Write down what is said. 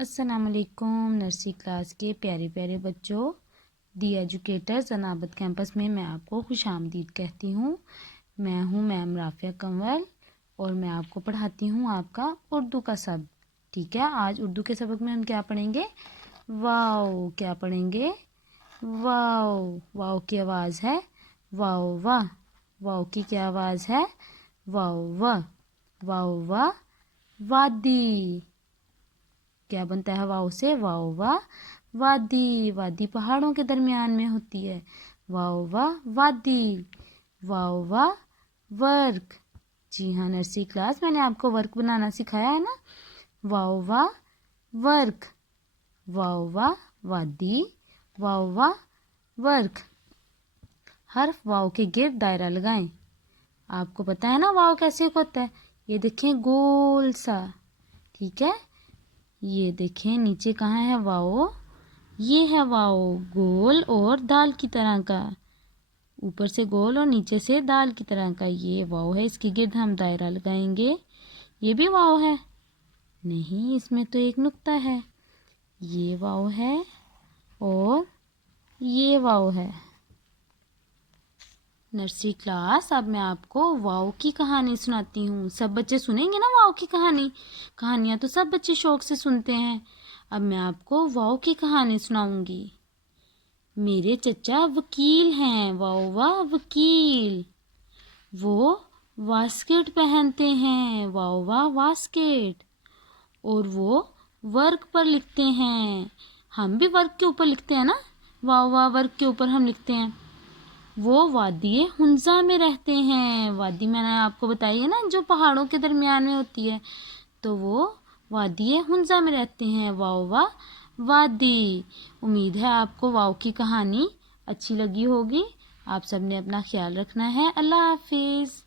السلام علیکم nursery class کے پیارے پیارے بچوں، دی ایجوکیٹرز انابت کیمپس میں آپ کو خوش آمدید کہتی ہوں۔ میں ہوں میم رافیہ کنول اور میں آپ کو پڑھاتی ہوں آپ کا اردو کا سبق۔ ٹھیک ہے، آج اردو کے سبق میں ہم کیا پڑھیں گے؟ واو۔ کیا پڑھیں گے؟ واو۔ واو کی آواز ہے واو واہ۔ واو کی کیا آواز ہے؟ واو واہ۔ واو واہ وادی۔ کیا بنتا ہے واو سے؟ واو واہ وادی۔ وادی پہاڑوں کے درمیان میں ہوتی ہے۔ واو واہ وادی۔ واو واہ ورک۔ جی ہاں نرسری کلاس، میں نے آپ کو ورک بنانا سکھایا ہے نا۔ واو واہ ورک۔ واو واہ وادی۔ واو واہ ورک۔ حرف واو کے گرد دائرہ لگائیں۔ آپ کو پتا ہے نا واو کیسے ہوتا ہے؟ یہ دیکھیں گول سا، ٹھیک ہے۔ یہ دیکھیں نیچے کہاں ہے واو؟ یہ ہے واو گول اور دال کی طرح کا، اوپر سے گول اور نیچے سے دال کی طرح کا، یہ واو ہے۔ اس کے گرد ہم دائرہ لگائیں گے۔ یہ بھی واو ہے؟ نہیں، اس میں تو ایک نقطہ ہے۔ یہ واو ہے اور یہ واو ہے۔ نرسری کلاس، اب میں آپ کو واو کی کہانی سناتی ہوں۔ سب بچے سنیں گے نا واو کی کہانی؟ کہانیاں تو سب بچے شوق سے سنتے ہیں۔ اب میں آپ کو واو کی کہانی سناؤں گی۔ میرے چچا وکیل ہیں، واو واہ وکیل۔ وہ واسکٹ پہنتے ہیں، واو واہ واسکٹ۔ اور وہ ورک پر لکھتے ہیں۔ ہم بھی ورک کے اوپر لکھتے ہیں نا، واو واہ ورک کے اوپر ہم لکھتے ہیں۔ وہ وادی ہنزا میں رہتے ہیں۔ وادی میں نے آپ کو بتائی ہے نا، جو پہاڑوں کے درمیان میں ہوتی ہے، تو وہ وادی ہنزا میں رہتے ہیں۔ واو واہ وادی۔ امید ہے آپ کو واو کی کہانی اچھی لگی ہوگی۔ آپ سب نے اپنا خیال رکھنا ہے۔ اللہ حافظ۔